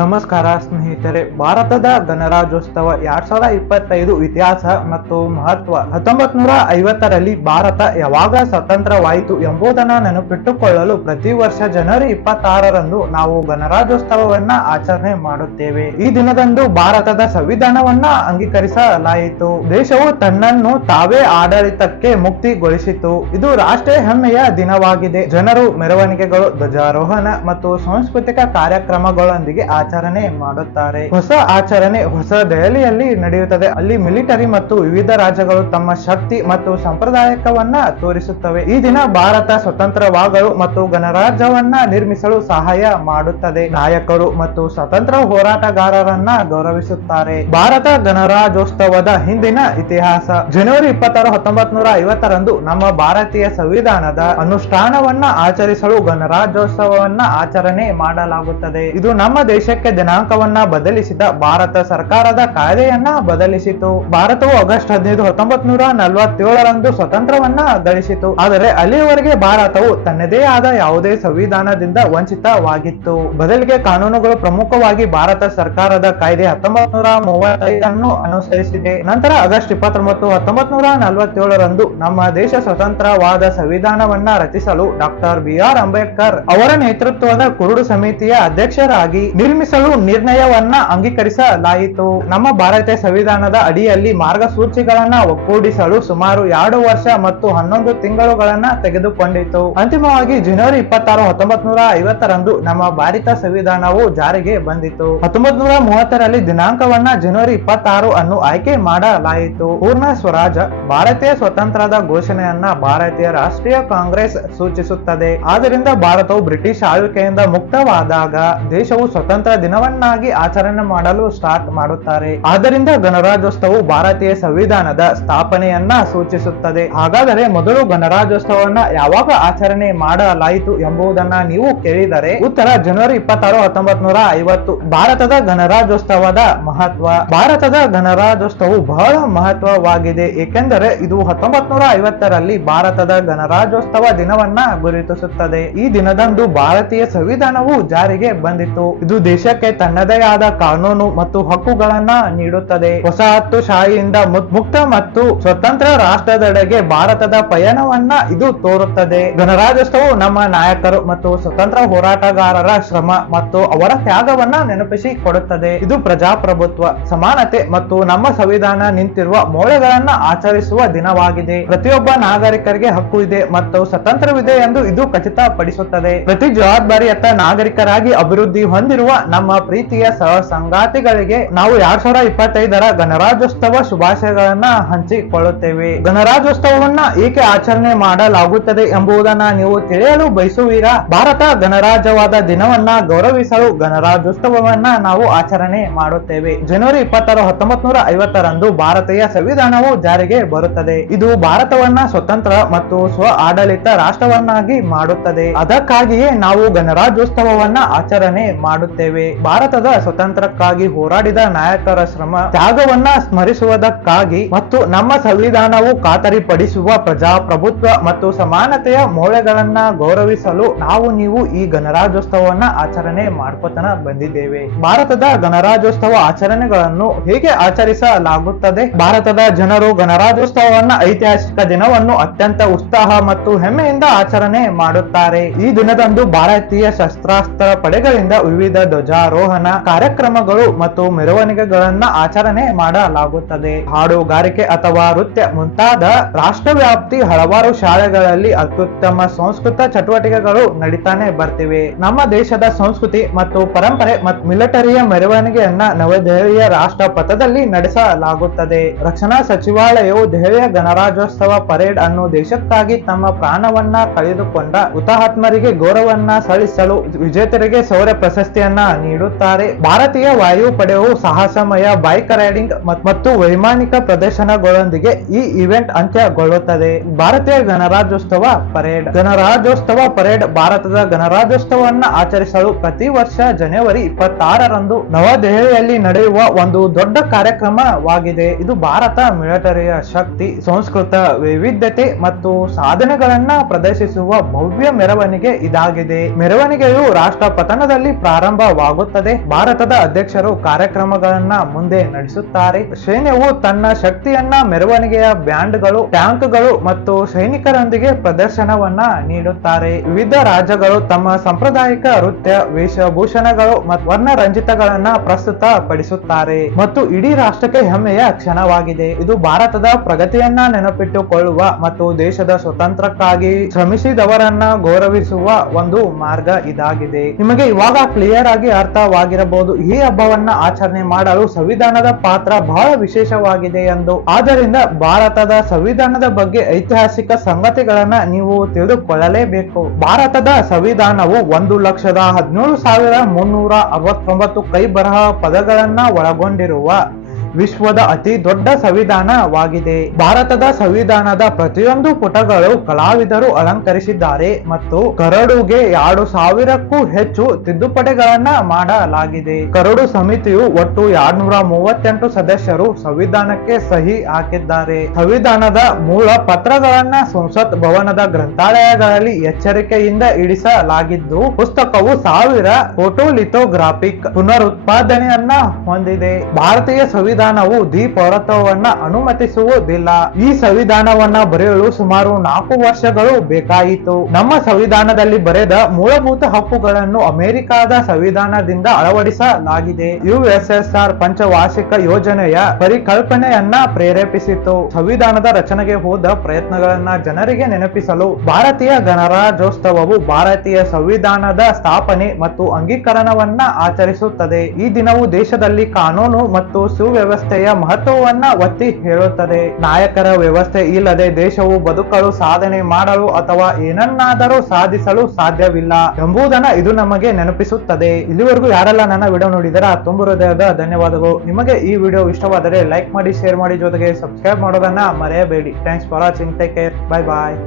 ನಮಸ್ಕಾರ ಸ್ನೇಹಿತರೆ. ಭಾರತದ ಗಣರಾಜ್ಯೋತ್ಸವ 2025 ಇತಿಹಾಸ ಮತ್ತು ಮಹತ್ವ. 1950ರಲ್ಲಿ ಭಾರತ ಯಾವಾಗ ಸ್ವತಂತ್ರವಾಯಿತು ಎಂಬುದನ್ನು ನೆನಪಿಟ್ಟುಕೊಳ್ಳಲು ಪ್ರತಿ ವರ್ಷ ಜನವರಿ 26ರಂದು ನಾವು ಗಣರಾಜ್ಯೋತ್ಸವವನ್ನ ಆಚರಣೆ ಮಾಡುತ್ತೇವೆ. ಈ ದಿನದಂದು ಭಾರತದ ಸಂವಿಧಾನವನ್ನ ಅಂಗೀಕರಿಸಲಾಯಿತು. ದೇಶವು ತನ್ನನ್ನು ತಾವೇ ಆಡಳಿತಕ್ಕೆ ಮುಕ್ತಿಗೊಳಿಸಿತು. ಇದು ರಾಷ್ಟ್ರೀಯ ಹೆಮ್ಮೆಯ ದಿನವಾಗಿದೆ. ಜನರು ಮೆರವಣಿಗೆಗಳು, ಧ್ವಜಾರೋಹಣ ಮತ್ತು ಸಾಂಸ್ಕೃತಿಕ ಕಾರ್ಯಕ್ರಮಗಳೊಂದಿಗೆ ಆಚರಣೆ ಮಾಡುತ್ತಾರೆ. ಹೊಸ ಆಚರಣೆ ಹೊಸ ದೆಹಲಿಯಲ್ಲಿ ನಡೆಯುತ್ತದೆ. ಅಲ್ಲಿ ಮಿಲಿಟರಿ ಮತ್ತು ವಿವಿಧ ರಾಜ್ಯಗಳು ತಮ್ಮ ಶಕ್ತಿ ಮತ್ತು ಸಂಪ್ರದಾಯವನ್ನ ತೋರಿಸುತ್ತವೆ. ಈ ದಿನ ಭಾರತ ಸ್ವತಂತ್ರವಾಗಲು ಮತ್ತು ಗಣರಾಜ್ಯವನ್ನ ನಿರ್ಮಿಸಲು ಸಹಾಯ ಮಾಡುತ್ತದೆ. ನಾಯಕರು ಮತ್ತು ಸ್ವತಂತ್ರ ಹೋರಾಟಗಾರರನ್ನ ಗೌರವಿಸುತ್ತಾರೆ. ಭಾರತ ಗಣರಾಜ್ಯೋತ್ಸವದ ಹಿಂದಿನ ಇತಿಹಾಸ. ಜನವರಿ 26, 1950ರಂದು ನಮ್ಮ ಭಾರತೀಯ ಸಂವಿಧಾನದ ಅನುಷ್ಠಾನವನ್ನ ಆಚರಿಸಲು ಗಣರಾಜ್ಯೋತ್ಸವವನ್ನ ಆಚರಣೆ ಮಾಡಲಾಗುತ್ತದೆ. ಇದು ನಮ್ಮ ದೇಶಕ್ಕೆ ದಿನಾಂಕವನ್ನ ಬದಲಿಸಿದ ಭಾರತ ಸರ್ಕಾರದ ಕಾಯ್ದೆಯನ್ನ ಬದಲಿಸಿತು. ಭಾರತವು ಆಗಸ್ಟ್ 15, 1947ರಂದು ಸ್ವತಂತ್ರವನ್ನ ಗಳಿಸಿತು. ಆದರೆ ಅಲ್ಲಿಯವರೆಗೆ ಭಾರತವು ತನ್ನದೇ ಆದ ಯಾವುದೇ ಸಂವಿಧಾನದಿಂದ ವಂಚಿತವಾಗಿತ್ತು. ಬದಲಿಗೆ ಕಾನೂನುಗಳು ಪ್ರಮುಖವಾಗಿ ಭಾರತ ಸರ್ಕಾರದ ಕಾಯ್ದೆ 1935 ಅನುಸರಿಸಿದೆ. ನಂತರ ಆಗಸ್ಟ್ 29, 1947ರಂದು ನಮ್ಮ ದೇಶ ಸ್ವತಂತ್ರವಾದ ಸಂವಿಧಾನವನ್ನ ರಚಿಸಲು ಡಾಕ್ಟರ್ BR ಅಂಬೇಡ್ಕರ್ ಅವರ ನೇತೃತ್ವದ ಕುರುಡು ಸಮಿತಿಯ ಅಧ್ಯಕ್ಷರಾಗಿ ನಿರ್ಮಿಸಲು ನಿರ್ಣಯವನ್ನ ಅಂಗೀಕರಿಸಲಾಯಿತು. ನಮ್ಮ ಭಾರತೀಯ ಸಂವಿಧಾನದ ಅಡಿಯಲ್ಲಿ ಮಾರ್ಗಸೂಚಿಗಳನ್ನ ಒಕ್ಕೂಡಿಸಲು ಸುಮಾರು 2 ವರ್ಷ ಮತ್ತು 11 ತಿಂಗಳುಗಳನ್ನ ತೆಗೆದುಕೊಂಡಿತು. ಅಂತಿಮವಾಗಿ ಜನವರಿ 26, 1950ರಂದು ನಮ್ಮ ಭಾರತ ಸಂವಿಧಾನವು ಜಾರಿಗೆ ಬಂದಿತು. 1930ರಲ್ಲಿ ದಿನಾಂಕವನ್ನ ಜನವರಿ 26 ಅನ್ನು ಆಯ್ಕೆ ಮಾಡಲಾಯಿತು. ಪೂರ್ಣ ಸ್ವರಾಜ ಭಾರತೀಯ ಸ್ವಾತಂತ್ರ್ಯದ ಘೋಷಣೆಯನ್ನ ಭಾರತೀಯ ರಾಷ್ಟ್ರೀಯ ಕಾಂಗ್ರೆಸ್ ಸೂಚಿಸುತ್ತದೆ. ಆದ್ದರಿಂದ ಭಾರತವು ಬ್ರಿಟಿಷ್ ಆಳ್ವಿಕೆಯಿಂದ ಮುಕ್ತವಾದಾಗ ದೇಶವು ಸ್ವತಂತ್ರ ದಿನವನ್ನಾಗಿ ಆಚರಣೆ ಮಾಡಲು ಸ್ಟಾರ್ಟ್ ಮಾಡುತ್ತಾರೆ. ಆದ್ದರಿಂದ ಗಣರಾಜ್ಯೋತ್ಸವವು ಭಾರತೀಯ ಸಂವಿಧಾನದ ಸ್ಥಾಪನೆಯನ್ನ ಸೂಚಿಸುತ್ತದೆ. ಹಾಗಾದರೆ ಮೊದಲು ಗಣರಾಜ್ಯೋತ್ಸವವನ್ನ ಯಾವಾಗ ಆಚರಣೆ ಮಾಡಲಾಯಿತು ಎಂಬುದನ್ನ ನೀವು ಕೇಳಿದರೆ ಉತ್ತರ ಜನವರಿ 26, 1950. ಭಾರತದ ಗಣರಾಜ್ಯೋತ್ಸವದ ಮಹತ್ವ. ಭಾರತದ ಗಣರಾಜ್ಯೋತ್ಸವವು ಬಹಳ ಮಹತ್ವವಾಗಿದೆ, ಏಕೆಂದರೆ ಇದು 1950ರಲ್ಲಿ ಭಾರತದ ಗಣರಾಜ್ಯೋತ್ಸವ ದಿನವನ್ನ ಗುರುತಿಸುತ್ತದೆ. ಈ ದಿನದಂದು ಭಾರತೀಯ ಸಂವಿಧಾನವು ಜಾರಿಗೆ ಬಂದಿತು. ಇದು ದೇಶಕ್ಕೆ ತನ್ನದೇ ಆದ ಕಾನೂನು ಮತ್ತು ಹಕ್ಕುಗಳನ್ನ ನೀಡುತ್ತದೆ. ವಸಾಹತುಶಾಹಿಯಿಂದ ಮುಕ್ತ ಮತ್ತು ಸ್ವತಂತ್ರ ರಾಷ್ಟ್ರದೆಡೆಗೆ ಭಾರತದ ಪಯಣವನ್ನ ಇದು ತೋರುತ್ತದೆ. ಗಣರಾಜ್ಯೋತ್ಸವವು ನಮ್ಮ ನಾಯಕರು ಮತ್ತು ಸ್ವತಂತ್ರ ಹೋರಾಟಗಾರರ ಶ್ರಮ ಮತ್ತು ಅವರ ತ್ಯಾಗವನ್ನ ನೆನಪಿಸಿಕೊಡುತ್ತದೆ. ಇದು ಪ್ರಜಾಪ್ರಭುತ್ವ, ಸಮಾನತೆ ಮತ್ತು ನಮ್ಮ ಸಂವಿಧಾನ ನಿಂತಿರುವ ಮೌಲ್ಯಗಳನ್ನ ಆಚರಿಸುವ ದಿನವಾಗಿದೆ. ಪ್ರತಿಯೊಬ್ಬ ನಾಗರಿಕರಿಗೆ ಹಕ್ಕು ಇದೆ ಮತ್ತು ಸ್ವತಂತ್ರವಿದೆ ಎಂದು ಇದು ಖಚಿತಪಡಿಸುತ್ತದೆ. ಪ್ರತಿ ಜವಾಬ್ದಾರಿಯುತ ನಾಗರಿಕರಾಗಿ ಅಭಿವೃದ್ಧಿ ಹೊಂದಿರುವ ನಮ್ಮ ಪ್ರೀತಿಯ ಸಂಗಾತಿಗಳಿಗೆ ನಾವು 2025ರ ಗಣರಾಜ್ಯೋತ್ಸವ ಶುಭಾಶಯಗಳನ್ನ ಹಂಚಿಕೊಳ್ಳುತ್ತೇವೆ. ಗಣರಾಜ್ಯೋತ್ಸವವನ್ನ ಏಕೆ ಆಚರಣೆ ಮಾಡಲಾಗುತ್ತದೆ ಎಂಬುದನ್ನ ನೀವು ತಿಳಿಯಲು ಬಯಸುವಿರಾ? ಭಾರತ ಗಣರಾಜ್ಯವಾದ ದಿನವನ್ನ ಗೌರವಿಸಲು ಗಣರಾಜ್ಯೋತ್ಸವವನ್ನ ನಾವು ಆಚರಣೆ ಮಾಡುತ್ತೇವೆ. ಜನವರಿ 26, 1950ರಂದು ಭಾರತೀಯ ಸಂವಿಧಾನವು ಜಾರಿಗೆ ಬರುತ್ತದೆ. ಇದು ಭಾರತವನ್ನ ಸ್ವತಂತ್ರ ಮತ್ತು ಸ್ವ ಆಡಳಿತ ರಾಷ್ಟ್ರವನ್ನಾಗಿ ಮಾಡುತ್ತದೆ. ಅದಕ್ಕಾಗಿಯೇ ನಾವು ಗಣರಾಜ್ಯೋತ್ಸವವನ್ನ ಆಚರಣೆ ಮಾಡುತ್ತೇವೆ. ಭಾರತದ ಸ್ವತಂತ್ರಕ್ಕಾಗಿ ಹೋರಾಡಿದ ನಾಯಕರ ಶ್ರಮ ತ್ಯಾಗವನ್ನ ಸ್ಮರಿಸುವುದಕ್ಕಾಗಿ ಮತ್ತು ನಮ್ಮ ಸಂವಿಧಾನವು ಖಾತರಿಪಡಿಸುವ ಪ್ರಜಾಪ್ರಭುತ್ವ ಮತ್ತು ಸಮಾನತೆಯ ಮೌಲ್ಯಗಳನ್ನ ಗೌರವಿಸಲು ನೀವು ಈ ಗಣರಾಜ್ಯೋತ್ಸವವನ್ನ ಆಚರಣೆ ಮಾಡ್ಕೊತನ ಬಂದಿದ್ದೇವೆ. ಭಾರತದ ಗಣರಾಜ್ಯೋತ್ಸವ ಆಚರಣೆಗಳನ್ನು ಹೇಗೆ ಆಚರಿಸಲಾಗುತ್ತದೆ? ಭಾರತದ ಜನರು ಗಣರಾಜ್ಯೋತ್ಸವವನ್ನ ಐತಿಹಾಸಿಕ ದಿನವನ್ನು ಅತ್ಯಂತ ಉತ್ಸಾಹ ಮತ್ತು ಹೆಮ್ಮೆಯಿಂದ ಆಚರಣೆ ಮಾಡುತ್ತಾರೆ. ಈ ದಿನದಂದು ಭಾರತೀಯ ಸಶಸ್ತ್ರ ಪಡೆಗಳಿಂದ ವಿವಿಧ ಧ್ವಜಾರೋಹಣ ಕಾರ್ಯಕ್ರಮಗಳು ಮತ್ತು ಮೆರವಣಿಗೆಗಳನ್ನ ಆಚರಣೆ ಮಾಡಲಾಗುತ್ತದೆ. ಹಾಡುಗಾರಿಕೆ ಅಥವಾ ನೃತ್ಯ ಮುಂತಾದ ರಾಷ್ಟ್ರವ್ಯಾಪ್ತಿ ಹಲವಾರು ಶಾಲೆಗಳಲ್ಲಿ ಅತ್ಯುತ್ತಮ ಸಂಸ್ಕೃತ ಚಟುವಟಿಕೆಗಳು ನಡೀತಾನೆ ಬರ್ತಿವೆ. ನಮ್ಮ ದೇಶದ ಸಂಸ್ಕೃತಿ ಮತ್ತು ಪರಂಪರೆ ಮತ್ತು ಮಿಲಿಟರಿಯ ಮೆರವಣಿಗೆಯನ್ನ ನವದೆಹಲಿಯ ರಾಷ್ಟ್ರಪಥದಲ್ಲಿ ನಡೆಸಲಾಗುತ್ತದೆ. ರಕ್ಷಣಾ ಸಚಿವಾಲಯವು ದೆಹಲಿಯ ಗಣರಾಜ್ಯೋತ್ಸವ ಪರೇಡ್ ಅನ್ನು ದೇಶಕ್ಕಾಗಿ ತಮ್ಮ ಪ್ರಾಣವನ್ನ ಕಳೆದುಕೊಂಡ ಹುತಾತ್ಮರಿಗೆ ಗೌರವವನ್ನ ಸಲ್ಲಿಸಲು ವಿಜೇತರಿಗೆ ಶೌರ್ಯ ಪ್ರಶಸ್ತಿಯನ್ನ ನೀಡುತ್ತಾರೆ. ಭಾರತೀಯ ವಾಯುಪಡೆಯು ಸಾಹಸಮಯ ಬೈಕ್ ರೈಡಿಂಗ್ ಮತ್ತು ವೈಮಾನಿಕ ಪ್ರದರ್ಶನಗಳೊಂದಿಗೆ ಈ ಇವೆಂಟ್ ಅಂತ್ಯಗೊಳ್ಳುತ್ತದೆ. ಭಾರತೀಯ ಗಣರಾಜ್ಯೋತ್ಸವ ಪರೇಡ್. ಗಣರಾಜ್ಯೋತ್ಸವ ಪರೇಡ್ ಭಾರತದ ಗಣರಾಜ್ಯೋತ್ಸವವನ್ನು ಆಚರಿಸಲು ಪ್ರತಿ ವರ್ಷ ಜನವರಿ 26ರಂದು ನವದೆಹಲಿಯಲ್ಲಿ ನಡೆಯುವ ಒಂದು ದೊಡ್ಡ ಕಾರ್ಯಕ್ರಮವಾಗಿದೆ. ಇದು ಭಾರತ ಮಿಲಿಟರಿಯ ಶಕ್ತಿ, ಸಂಸ್ಕೃತ ವೈವಿಧ್ಯತೆ ಮತ್ತು ಸಾಧನೆಗಳನ್ನ ಪ್ರದರ್ಶಿಸುವ ಭವ್ಯ ಮೆರವಣಿಗೆ ಇದಾಗಿದೆ. ಮೆರವಣಿಗೆಯು ರಾಷ್ಟ್ರಪಥನದಲ್ಲಿ ಪ್ರಾರಂಭವಾಗುತ್ತದೆ ಆರಂಭವಾಗುತ್ತದೆ. ಭಾರತದ ಅಧ್ಯಕ್ಷರು ಕಾರ್ಯಕ್ರಮಗಳನ್ನ ಮುಂದೆ ನಡೆಸುತ್ತಾರೆ. ಸೈನ್ಯವು ತನ್ನ ಶಕ್ತಿಯನ್ನ ಮೆರವಣಿಗೆಯ ಬ್ಯಾಂಡ್ಗಳು, ಟ್ಯಾಂಕ್ಗಳು ಮತ್ತು ಸೈನಿಕರೊಂದಿಗೆ ಪ್ರದರ್ಶನವನ್ನ ನೀಡುತ್ತಾರೆ. ವಿವಿಧ ರಾಜ್ಯಗಳು ತಮ್ಮ ಸಾಂಪ್ರದಾಯಿಕ ನೃತ್ಯ, ವೇಷಭೂಷಣಗಳು ಮತ್ತು ವರ್ಣರಂಜಿತಗಳನ್ನ ಪ್ರಸ್ತುತ ಪಡಿಸುತ್ತಾರೆ ಮತ್ತು ಇಡೀ ರಾಷ್ಟ್ರಕ್ಕೆ ಹೆಮ್ಮೆಯ ಕ್ಷಣವಾಗಿದೆ. ಇದು ಭಾರತದ ಪ್ರಗತಿಯನ್ನ ನೆನಪಿಟ್ಟುಕೊಳ್ಳುವ ಮತ್ತು ದೇಶದ ಸ್ವತಂತ್ರಕ್ಕಾಗಿ ಶ್ರಮಿಸಿದವರನ್ನ ಗೌರವಿಸುವ ಒಂದು ಮಾರ್ಗ ಇದಾಗಿದೆ. ನಿಮಗೆ ಇವಾಗ ಕ್ಲಿಯರ್ ಆಗಿ ಅರ್ಥವಾಗಿರಬಹುದು ಈ ಹಬ್ಬವನ್ನ ಆಚರಣೆ ಮಾಡಲು ಸಂವಿಧಾನದ ಪಾತ್ರ ಬಹಳ ವಿಶೇಷವಾಗಿದೆ ಎಂದು. ಆದ್ದರಿಂದ ಭಾರತದ ಸಂವಿಧಾನದ ಬಗ್ಗೆ ಐತಿಹಾಸಿಕ ಸಂಗತಿಗಳನ್ನ ನೀವು ತಿಳಿದುಕೊಳ್ಳಲೇಬೇಕು. ಭಾರತದ ಸಂವಿಧಾನವು 1,17,369 ಕೈ ಬರಹ ಪದಗಳನ್ನ ಒಳಗೊಂಡಿರುವ ವಿಶ್ವದ ಅತಿ ದೊಡ್ಡ ಸಂವಿಧಾನವಾಗಿದೆ. ಭಾರತದ ಸಂವಿಧಾನದ ಪ್ರತಿಯೊಂದು ಪುಟಗಳು ಕಲಾವಿದರು ಅಲಂಕರಿಸಿದ್ದಾರೆ ಮತ್ತು ಕರಡುಗೆ 2,000ಕ್ಕೂ ಹೆಚ್ಚು ತಿದ್ದುಪಡಿಗಳನ್ನ ಮಾಡಲಾಗಿದೆ. ಕರಡು ಸಮಿತಿಯು ಒಟ್ಟು 238 ಸದಸ್ಯರು ಸಂವಿಧಾನಕ್ಕೆ ಸಹಿ ಹಾಕಿದ್ದಾರೆ. ಸಂವಿಧಾನದ ಮೂಲ ಪತ್ರಗಳನ್ನ ಸಂಸತ್ ಭವನದ ಗ್ರಂಥಾಲಯಗಳಲ್ಲಿ ಎಚ್ಚರಿಕೆಯಿಂದ ಇಡಿಸಲಾಗಿದ್ದು, ಪುಸ್ತಕವು 1000 ಫೋಟೋಲಿಥೋಗ್ರಾಫಿಕ್ ಪುನರುತ್ಪಾದನೆಯನ್ನ ಹೊಂದಿದೆ. ಭಾರತೀಯ ಸಂವಿಧಾನವು ದ್ವಿಪೌರತ್ವವನ್ನ ಅನುಮತಿಸುವುದಿಲ್ಲ. ಈ ಸಂವಿಧಾನವನ್ನ ಬರೆಯಲು ಸುಮಾರು 4 ವರ್ಷಗಳು ಬೇಕಾಯಿತು. ನಮ್ಮ ಸಂವಿಧಾನದಲ್ಲಿ ಬರೆದ ಮೂಲಭೂತ ಹಕ್ಕುಗಳನ್ನು ಅಮೆರಿಕಾದ ಸಂವಿಧಾನದಿಂದ ಅಳವಡಿಸಲಾಗಿದೆ. USSR ಪಂಚವಾರ್ಷಿಕ ಯೋಜನೆಯ ಪರಿಕಲ್ಪನೆಯನ್ನ ಪ್ರೇರೇಪಿಸಿತು. ಸಂವಿಧಾನದ ರಚನೆಗೆ ಹೋದ ಪ್ರಯತ್ನಗಳನ್ನ ಜನರಿಗೆ ನೆನಪಿಸಲು ಭಾರತೀಯ ಗಣರಾಜ್ಯೋತ್ಸವವು ಭಾರತೀಯ ಸಂವಿಧಾನದ ಸ್ಥಾಪನೆ ಮತ್ತು ಅಂಗೀಕರಣವನ್ನ ಆಚರಿಸುತ್ತದೆ. ಈ ದಿನವು ದೇಶದಲ್ಲಿ ಕಾನೂನು ಮತ್ತು ಸುವ್ಯವಸ್ಥೆಯ ಮಹತ್ವವನ್ನ ಒತ್ತಿ ಹೇಳುತ್ತದೆ. ನಾಯಕರ ವ್ಯವಸ್ಥೆ ಇಲ್ಲದೆ ದೇಶವು ಬದುಕಲು, ಸಾಧನೆ ಮಾಡಲು ಅಥವಾ ಏನನ್ನಾದರೂ ಸಾಧಿಸಲು ಸಾಧ್ಯವಿಲ್ಲ ಎಂಬುದನ್ನ ಇದು ನಮಗೆ ನೆನಪಿಸುತ್ತದೆ. ಇಲ್ಲಿವರೆಗೂ ಯಾರೆಲ್ಲ ನನ್ನ ವಿಡಿಯೋ ನೋಡಿದರ ತುಂಬ ಹೃದಯದ ಧನ್ಯವಾದಗಳು. ನಿಮಗೆ ಈ ವಿಡಿಯೋ ಇಷ್ಟವಾದರೆ ಲೈಕ್ ಮಾಡಿ, ಶೇರ್ ಮಾಡಿ, ಜೊತೆಗೆ ಸಬ್ಸ್ಕ್ರೈಬ್ ಮಾಡೋದನ್ನ ಮರೆಯಬೇಡಿ. Thanks for watching. Take care. Bye bye.